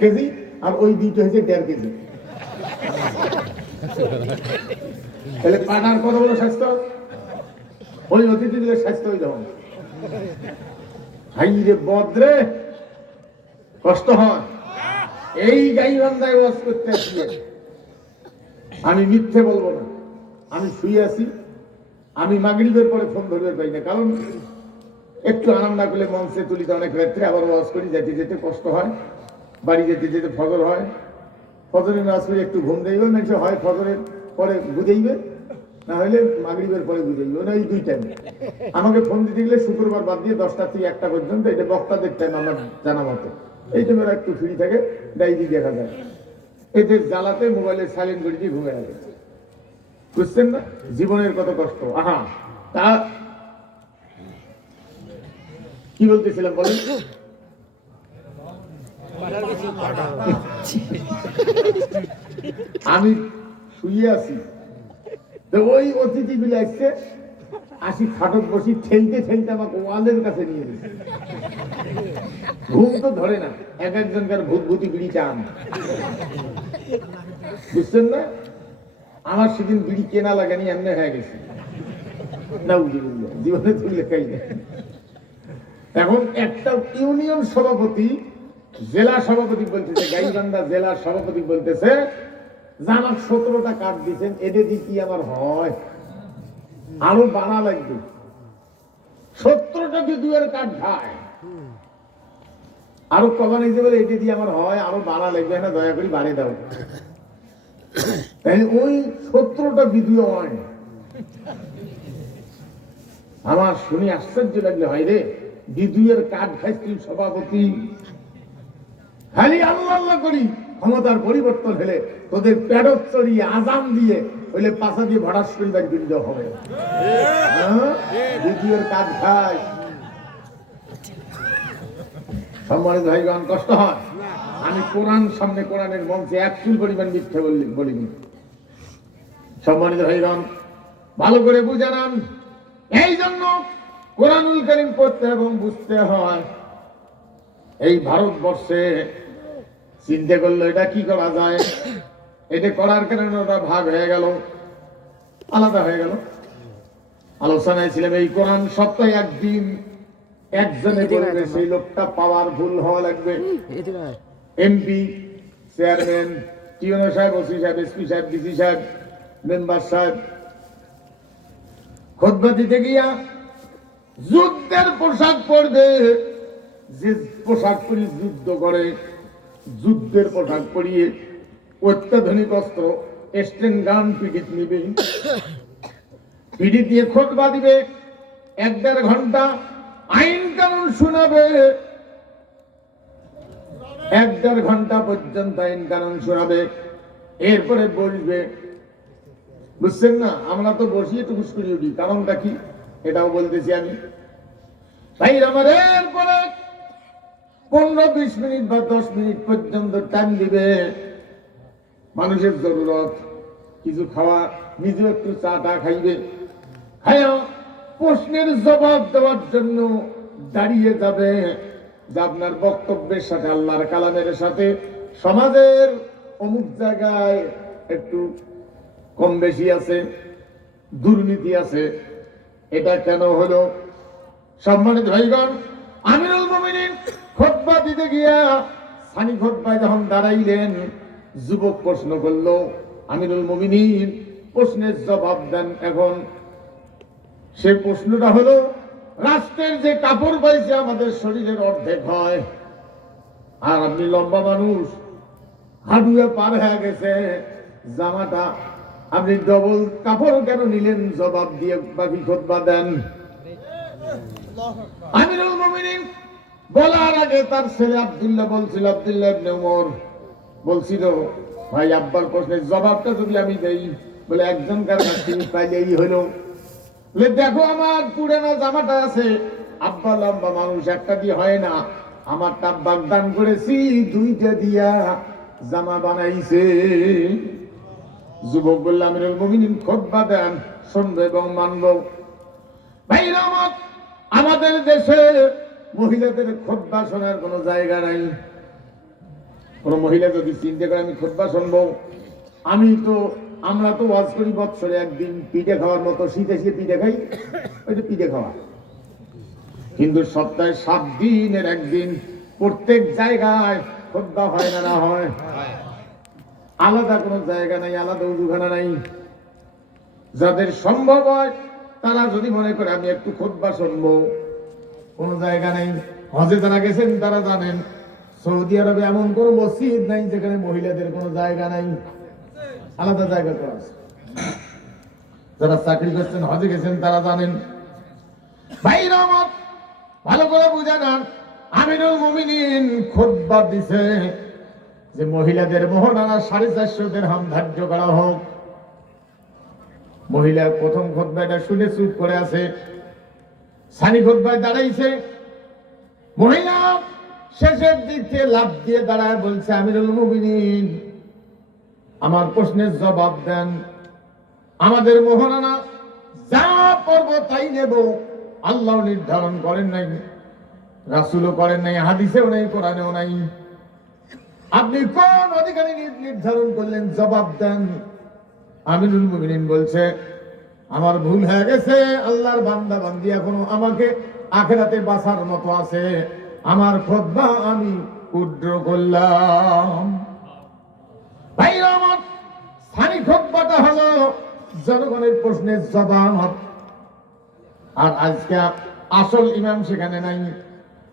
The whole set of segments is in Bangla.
কেজি আর ওই দুইটা হচ্ছে 1.5 কেজি। তাহলে পানার কত বড় স্বাস্থ্য, ওই অতিথিদের স্বাস্থ্য ওই রকম। হাইরে বদ্রে কষ্ট হয়। এই গাইবান্ধায় ওয়াজ করতে আসলে আমি মিথ্যে বলবো না, আমি শুয়ে আছি, আমি মাগরিবের পরে ফোন ধরতে পাই না, কারণ একটু আরাম না করলে মঞ্চে তুলিতে অনেক রাত্রে আবার ওয়াজ করি, যেতে যেতে কষ্ট হয়, বাড়ি যেতে যেতে ফজর হয়, ফজরের নামাজ পড়ে একটু ঘুম দেইবে না, হয় ফজরের পরে বুঝাইবে, না হলে মাগরিবের পরে বুঝাইবে, না এই দুই টাইম। আমাকে ফোন দিতে গেলে শুক্রবার বাদ দিয়ে 10টা থেকে 1টা পর্যন্ত, এটা বক্তাদের টাইম আমার জানা মতো। এই টাইমে একটু ফ্রি থাকে, ডায়েরি দেখা যায়। এদের জ্বালাতে মোবাইলের সাইলেন্ট করে দিয়ে ঘুমিয়ে গেছে। বুঝছেন না জীবনের কত কষ্ট। আহা, তা কি বলতেছিলাম বলেন? আমি শুয়ে আছি, তো ওই অতিথি গুলো আসছে, আসি খাটত বসি, ঠেলতে ঠেলতে আমাকে ওয়ালের কাছে নিয়ে গেছে। ঘুম তো ধরে না, এক একজনকার ভূতভূতি বিড়ি চান, বুঝছেন না? আমার সেদিন বিড়ি কেনা লাগেনি, এমনি হয়ে গেছে না, জীবনে তুলে খাই না। এখন একটা ইউনিয়ন সভাপতি, জেলা সভাপতি বলতেছে, গাইবান্ধা জেলার সভাপতি বলতেছে যে আমার 17টা কার্ড দিচ্ছেন, এদের দিয়ে কি আমার হয়? আরো বাড়া লাগবে। 17টা বিদ্যুতের কার্ড খায়, আরো কমান হয়েছে বলে এটা দিয়ে আমার হয়, আরো বাড়া লাগবে না, দয়া করে বাড়িয়ে দাও। তাই ওই 17টা বিদ্যুৎ হয়। আমার শুনে আশ্চর্য লাগলে, হয় রে, বিদ্যুতের কার্ড খাইছি সভাপতি, খালি আল্লাহ আল্লাহ করি, ক্ষমতার পরিবর্তন হলে তোদের প্যাডক চড়িয়ে আজান দিয়ে হইলে পাশা দিয়ে ভরাস করিবার বিরুদ্ধে হবে। দ্বিতীয় কাজ খায়। সম্মানিত ভাইগণ, কষ্ট হয়। আমি কোরআন সামনে, কোরআনের মঞ্চে এক চুল পরিমাণ মিথ্যে বলিনি। সম্মানিত ভাইগণ, ভালো করে বুঝে নেন, এই জন্য কোরআনুল কারীম পড়তে এবং বুঝতে হয়। এই ভারতবর্ষে চিন্তা করলো এটা কি করা যায়, এটা করার কারণে ওটা ভাগ হয়ে গেল, আলাদা হয়ে গেল। আলোচনায় ছিলাম এই কোরআন সপ্তাহে একদিন একজনে বলবে, সেই লোকটা পাওয়ারফুল হওয়া লাগবে। এমপি, চেয়ারম্যান, টিউনো সাহেব, ওসি সাহেব, এসপি সাহেব, ডিসি সাহেব, মেম্বার সাহেব খুতবা দিতে গিয়া যুদ্ধের পোশাক পরবে, যে পোশাক পরি যুদ্ধ করে, যুদ্ধের পোশাক পরিয়ে অত্যাধুনিক অস্ত্র স্টেন গান পিডিত নিবে, পিডি দিয়ে খুতবা দিবে, 1-1.5 ঘন্টা আইন কানুন শোনাবে, 1-1.5 ঘন্টা পর্যন্ত আইন কানুন শোনাবে, এরপরে বলবে। বুঝছেন না? আমরা তো বসিয়ে একটু মুশকিল উঠি, কারণটা কি এটাও বলতেছি আমি। তাই আমাদের এরপরে 15-20 মিনিট বা 10 মিনিট পর্যন্ত টাইম দিবে। মানুষের জরুরত কিছু খাওয়া, নিজে একটু চা টা খাইবে, খাইয়া প্রশ্নের জবাব দেওয়ার জন্য দাঁড়িয়ে যাবে, যে আপনার বক্তব্যের সাথে, আল্লাহর কালামের সাথে সমাজের অমুক জায়গায় একটু কম বেশি আছে, দুর্নীতি আছে, এটা কেন হলো? সম্মানিত ভাইগণ, আমিরুল মুমিনিন খুতবা দিতে গিয়া সানি খুতবায় যখন দাঁড়াইলেন, যুবক প্রশ্ন করলো, আমিরুল মুমিনিন প্রশ্নের জবাব দেন। এখন সে প্রশ্নটা হলো, রাষ্ট্রের যে কাপড় পাইছে আমাদের শরীরের অর্ধেক হয়, আর আপনি লম্বা মানুষ, হাঁটুয়ে পার হয়ে গেছে জামাটা, আপনি ডবল কাপড় কেন নিলেন? জবাব দিয়ে বাকি খুতবা দেন। আমিরুল মুমিনিন বলার আগে তার ছেলে আব্দুল্লাহ বলছিল, আব্দুল্লাহ ইবনে উমর বলছিল, ভাই আব্বার প্রশ্নের জবাবটা যদি আমি দেই, বলে একজনকার কাছ থেকে পাইলেই হলো, দেখো আমার পুরানো জামাটা আছে, আব্বা লম্বা মানুষ, একটা দিয়ে হয় না, আমার আব্বাক দান করেছি, 2টা দিয়া জামা বানাইছে। যুবক বলল, আমিরুল মুমিনিন খুতবা দেন, শুনবো এবং মানবো। ভাইরা আমার, আমাদের দেশে মহিলাদের খুতবা শোনার কোনো জায়গা নাই। কোনো মহিলা যদি চিন্তা করে আমি খুতবা শুনবো, আমরা তো ওয়াজ করি বৎসরে একদিন পিঠে খাওয়ার মতো, শীতে শীতে পিঠে খাই, ওইটা পিঠে খাওয়া। কিন্তু সপ্তাহে 7 দিনের একদিন প্রত্যেক জায়গায় খুতবা হয় না হয়? আলাদা কোনো জায়গা নাই, আলাদা উজুখানা নাই। যাদের সম্ভব হয় তারা যদি মনে করে আমি একটু খুতবা শুনবো, কোনো জায়গা নেই। হজে যারা গেছেন তারা জানেন সৌদি আরবে এমন কোনো মসজিদ নাই যেখানে মহিলাদের কোনো জায়গা নাই, আলাদা জায়গা করা আছে। যারা চাকরি করছেন, হজে গেছেন তারা জানেন। ভাইরা আমার ভালো করে বুঝে নেন, আমিরুল মুমিনিন খুতবা দিছে যে মহিলাদের মোহনানা 450 দিরহাম ধার্য করা হোক। মহিলা প্রথম খুতবাটা শুনে চুপ করে আছে, সানি খুতবায় দাঁড়াইছে। মহিলা শেষের দিক থেকে লাফ দিয়ে দাঁড়ায় বলছে, আমিরুল মুমিনিন আমার প্রশ্নের জবাব দেন। আমাদের মোহনানা যা পড়ব তাই নেব, আল্লাহ নির্ধারণ করেন নাই, রাসূলও করেন নাই, হাদিসেও নাই, কোরআনেও নাই। আপনি কোন অধিকারী নির্ধারণ করলেন? জবাব দেন। আমিরুল মুমিনিন বলছে, আমার ভুল হয়ে গেছে, আল্লাহর বান্দা বান্দি এখনো আমাকে আখিরাতে বাঁচার মতো আছে, আমার খুতবা আমি উদ্র করলাম। ভাইরা আমার, সানি খুতবাটা হলো জনগণের প্রশ্নের জবাব। আর আজকে আসল ইমাম সেখানে নাই।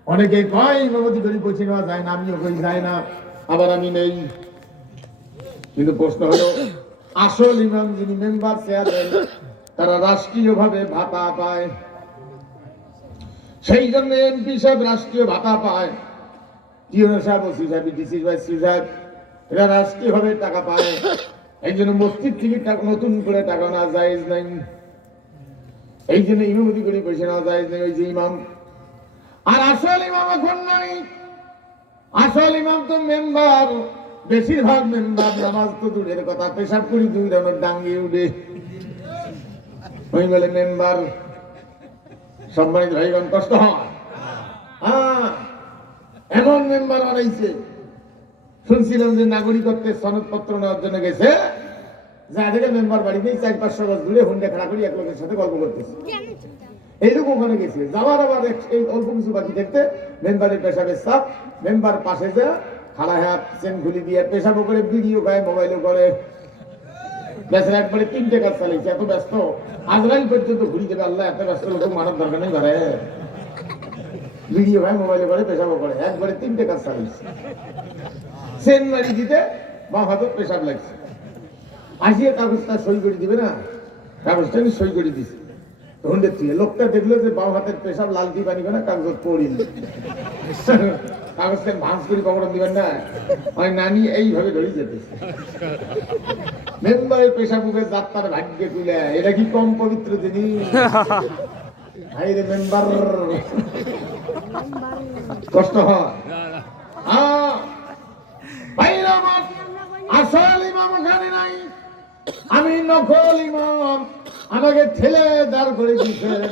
অনেকে কয় ইমামতি করি পৌঁছে নেওয়া যায় না, আমিও কই যায় না, আবার আমি নেই। কিন্তু প্রশ্ন হলো, আসল ইমাম যিনি মেম্বার চেয়ারম্যান, তারা রাষ্ট্রীয়ভাবে ভাতা পায়। সেই জন্য এমপি সাহেব রাষ্ট্রীয় ভাতা পায়, টিওনো সাহেব, ওসি সাহেব, ডিসি সাহেব, এরা রাষ্ট্রীয়ভাবে টাকা পায়। এই জন্য মসজিদ থেকে নতুন করে টাকা নেওয়া জায়েজ নাই। এই জন্য ইমামতি করে পয়সা নেওয়া জায়েজ নাই, ওই যে ইমাম। আর আসল ইমাম এখন নাই। আসল ইমাম তো মেম্বার, বেশিরভাগ মেম্বার নামাজ তো দূরের কথা, পেশাব করি 2 রামের ডাঙ্গি উঠে, ওই বলে মেম্বার। সম্মানিত ভাইগণ, কষ্ট হয়। এমন মেম্বার বানাইছে, শুনছিলাম যে নাগরিকত্বের সনদপত্র নেওয়ার জন্য গেছে, যা দেখে মেম্বার বাড়িতে 400-500 গজ দূরে হুন্ডা খাড়া করি এক লোকের সাথে গল্প করতেছে। এইরকম ওখানে গেছে, যাওয়ার আবার এই অল্প কিছু বাকি দেখতে মেম্বারের পেশাবের চাপ, মেম্বার পাশে যা খাড়া হ্যাঁ চেন খুলি দিয়ে পেশাবও করে, ভিডিও খায়, মোবাইলও করে। বেচারা একবারে 3টে কাজ চালিয়েছে, এত ব্যস্ত আজরাইল পর্যন্ত ঘুরি দেবে। আল্লাহ, এত ব্যস্ত লোক মানব দরকার নেই ঘরে। ভিডিও খায়, মোবাইলও করে, পেশাবও করে, একবারে 3টে কাজ চালিয়েছে। চেন মারি দিতে বাঁ হাতে পেশাব লাগছে, আসিয়ে কাগজটা সই করে দিবে না, কাগজটা আমি সই করে দিছি। লোকটা দেখলো যে বাঁ হাতের পেশাব লাল দিয়ে বানিবে না, কাগজ পড়িল, কাগজটা ভাঁজ করে কখনো দিবেন না, ওই নানি এইভাবে ধরে যেতে। মেম্বারের পেশাব মুখে যাত্রার ভাগ্যে তুলে, এটা কি কম পবিত্র জিনিস? হাইরে মেম্বার, কষ্ট হয়। আসল ইমাম ওখানে নাই, আমি নকল ইমাম, আমাকে ঠেলে দাঁড় করে দিয়েছেন।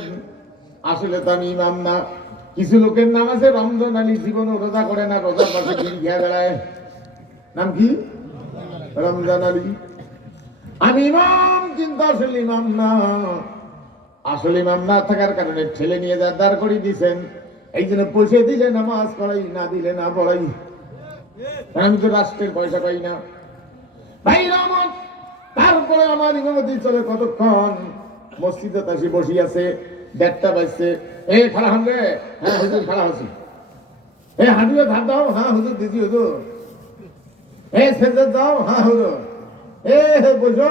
আসলে তো আমি ইমাম না। কিছু লোকের নাম আছে রমজান আলী, জীবনও রোজা করে না, রোজার পাশে দিন খেয়ে বেড়ায়। নাম কি? রমজান আলী। আমি ইমাম, কিন্তু আসল ইমাম না। আসল ইমাম না থাকার কারণে ঠেলে নিয়ে যা দাঁড় করে দিয়েছেন। এই জন্য পয়সা দিলে নামাজ পড়াই, না দিলে না পড়াই। আমি তো রাষ্ট্রের পয়সা পাই না। ভাই রহমত, তারপরে আমার ইমামতি চলে কতক্ষণ? মসজিদে তাসি বসি আছে, 1:30 বাজছে। এই খাড়া হন রে? হ্যাঁ হুজুর খাড়া হচ্ছি। এই হাঁটুয়ে ধার দাও? হ্যাঁ হুজুর দিদি হুজুর। এই সেজদা দাও? হ্যাঁ হুজুর। বসো,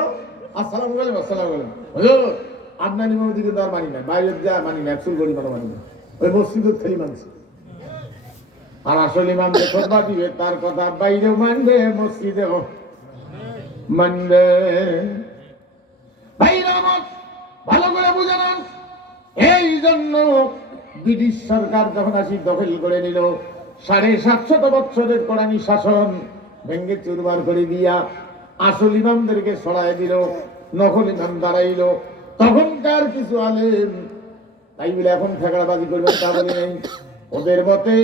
আসসালামু আলাইকুম। আসসালামু আলাইকুম হুজুর। আপনার ইমামতি কিন্তু আর মানি না, বাইরে যা মানি না, একচুল করি মানি না, ওই মসজিদের খেলি মানছি। আর আসল ইমাম যে খুতবা দিবে তার কথা বাইরেও মানবে, মসজিদেও মানবে। ভালো করে বুঝে নেন। এই জন্য ব্রিটিশ সরকার যখন আসি দখল করে নিল, 750 বছরের কোরআনী শাসন ভেঙ্গে চুরমার করে দিয়া আসল ইমামদেরকে সরাই দিল, নকল ইমাম দাঁড়াইল। তখনকার কিছু আলেম তাই বলে এখন ঠেকড়াবাজি করবেন তা বলি নেই। ওদের মতে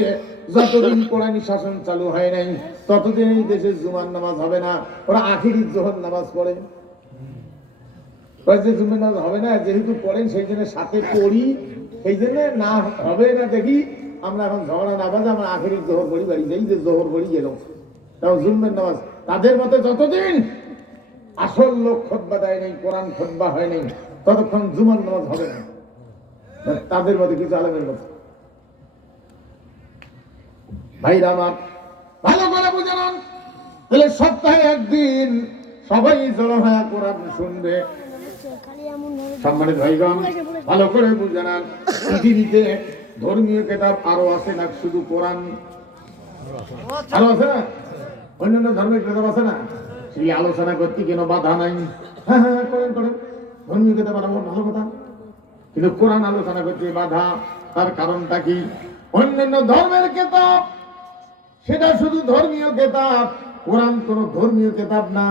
যতদিন কোরআনী শাসন চালু হয় নাই ততদিন এই দেশে জুমার নামাজ হবে না। ওরা আখিরি জোহর নামাজ পড়ে, যে জুমার নামাজ হবে না, যেহেতু পড়েন সেই জন্য সাথে পড়ি, সেই জন্য না হবে না দেখি আমরা এখন ঝগড়া না বাজে আমরা আখিরি জোহর পড়ি, বাড়ি যাই যে জোহর পড়ি গেল, তাও জুম্মের নামাজ তাদের মতে যতদিন আসল লোক খুতবা দেয় নাই, কোরআন খুতবা হয় নাই, ততক্ষণ জুমার নামাজ হবে না। তাদের মতে কিছু আলেমের মতে। ভাইরা আমার ভালো করে বুঝে নেন, তাহলে সপ্তাহে একদিন সবাই জড়ো হয়ে কোরআন শুনবে। সম্মানিত ভাইগণ ভালো করে বুঝে নেন, পৃথিবীতে ধর্মীয় কিতাব আরো আছে না, শুধু কোরআন আরো আছে না, অন্যান্য ধর্মের কিতাব আছে না, সেই আলোচনা করতে কেন বাধা নাই। হ্যাঁ হ্যাঁ করেন করেন, ধর্মীয় কিতাব আরো ভালো কথা, কিন্তু কোরআন আলোচনা করতে বাধা। তার কারণটা কি? অন্যান্য ধর্মের কিতাব সেটা শুধু ধর্মীয় কিতাব, কোরআন কোন ধর্মীয় কিতাব না।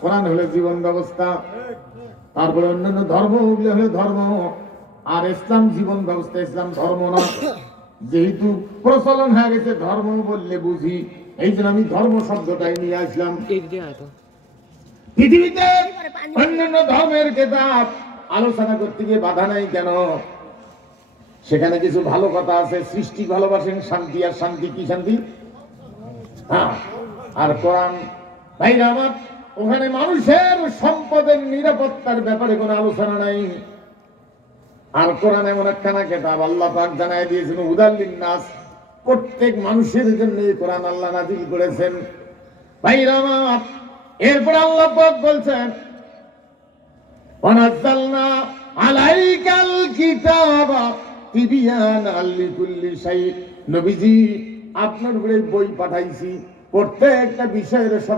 কোরআন হলো জীবন ব্যবস্থা, তারপরে অন্যান্য ধর্ম ওগুলো হলো ধর্ম, আর ইসলাম জীবন ব্যবস্থা, ইসলাম ধর্ম না। যেহেতু প্রচলন হয়ে গেছে ধর্ম বললে বুঝি, এই জন্য আমি ধর্ম শব্দটাই নিয়ে আসলাম। পৃথিবীতে অন্যান্য ধর্মের কিতাব আলোচনা করতে গিয়ে বাধা নাই কেন? সেখানে কিছু ভালো কথা আছে, সৃষ্টি ভালোবাসেন, শান্তি, আর শান্তি কি শান্তি? হ্যাঁ। আর কোরআন ভাইরা আমার, ওখানে মানুষের সম্পদের নিরাপত্তার ব্যাপারে কোনো আলোচনা নাই। আর কোরআন এমন একখানা কিতাব, আল্লাহ পাক জানাই দিয়েছেন হুদাল লিন্নাস, প্রত্যেক মানুষের জন্য এই কোরআন আল্লাহ নাযিল করেছেন। ভাইরা আমার, এরপর আল্লাহ পাক বলছেন ওয়ানাজ্জালনা আলাইকাল কিতাবা তিবিয়ানাল লিকুল্লি শাই, নবীজি আপনার উপরে বই পাঠাইছি, প্রত্যেকটা বিষয়ের